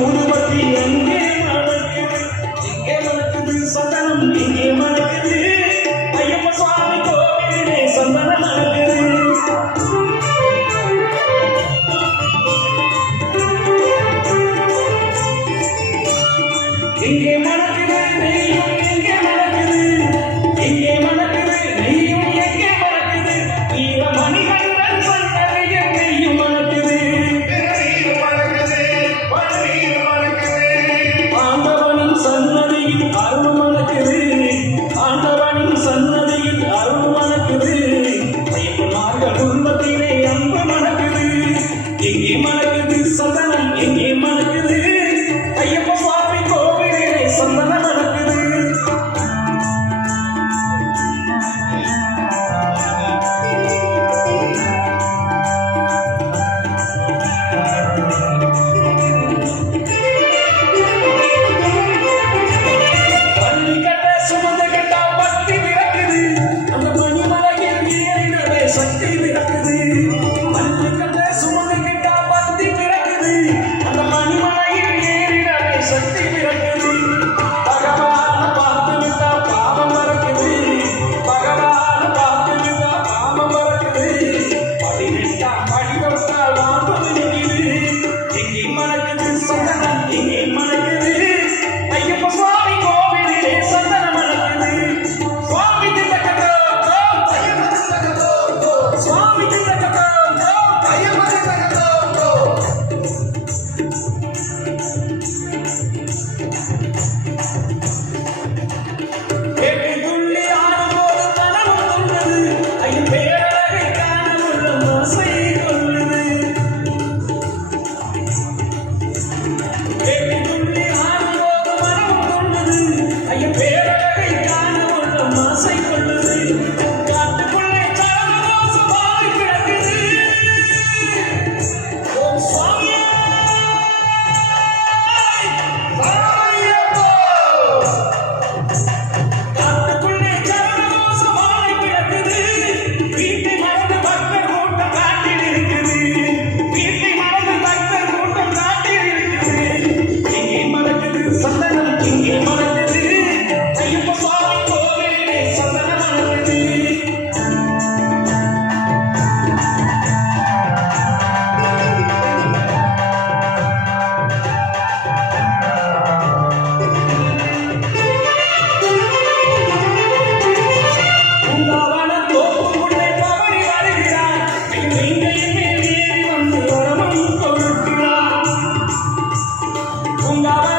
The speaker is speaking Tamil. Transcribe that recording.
ஊதுபத்தி அங்கே மணக்குது, இங்கே மணக்குது சந்தனம், இங்கே மணக்குது ஐயப்ப சுவாமி கோவிலே சந்தனம் மணக்குது. இங்கே மணக்குது நெய்யும், எங்கே மணக்குது, இங்கே மணக்குது நெய்யும், எங்கே மணக்குது வீரமணிகண்டன் சந்தனையும் நெய்யும் மணக்குது. ஆண்டவனின் சன்னதியில் அருள் மணக்குது, ஆண்டவனின் சன்னதியில் அருள் மணக்குது ஐயப்பனார்கள் உள்ளத்திலே அன்பு மணக்குது. எங்கே மணக்குது சந்தனம், எங்கே மணக்குது ஐயப்ப சுவாமி கோவிலே சந்தனம் மணக்குது. பள்ளிக்கட்ட சுமந்து கட்டா பக்தி பிறக்குது, அந்த மணிமலையில் ஏறினவே சக்தி பிறக்குது. பள்ளிக்கட்ட சுமந்து கட்டா பக்தி பிறக்குது, அந்த மணிமலையில் ஏறினவே சக்தி பிறக்குது. பகவான பார்த்து விட்டா பாவம் மறக்குது, பகவான பார்த்து விட்டா பாவம் மறக்குது. படிவிட்டா படிவிட்டா வாழ்வது நிற்குது. எங்கே மணக்குது சந்தனம், எங்கே மணக்குது ஐயப்ப சுவாமி கோவிலே சந்தனம் மணக்குது. சுவாமி திண்டகத்தோ ஐயப்ப திண்டகத்தோ, சுவாமி திண்டகத்தோ ஐயப்ப திண்டகத்தோ. கேட்டுள்ளே ஆடும்போது மனம் கொண்டது, ஐயன் பேரழகை காண உள்ளம் ஆசை கொள்ளுது. கேட்டுள்ளே ஆடும்போது மனம் கொண்டது, ஐயன் பேரழகை காண உள்ளம் ஆசை கொள்ளுது. காட்டுக்குள்ளே சரணவாசம் வாழி கிடக்குது. ஓம் சுவாமியே சரணமையப்போ. காட்டுக்குள்ளே சரணவாசம் வாழி கிடக்குது. வீட்டை மறந்து பக்தர் கூட்டம் காட்டில் இருக்குது, வீட்டை மறந்து பக்தர் கூட்டம் காட்டில் இருக்குது. எங்கே மணக்குது சந்தனம், எங்கே மணக்குது ஐயப்ப சுவாமி கோவிலே சந்தனம் மணக்குது. பூங்காவன தோப்புக்குள்ளே பவனி வருகிறார், நீங்கையின் மேல் ஏறி வந்து வரமும் கொடுக்கிறார். பூங்காவன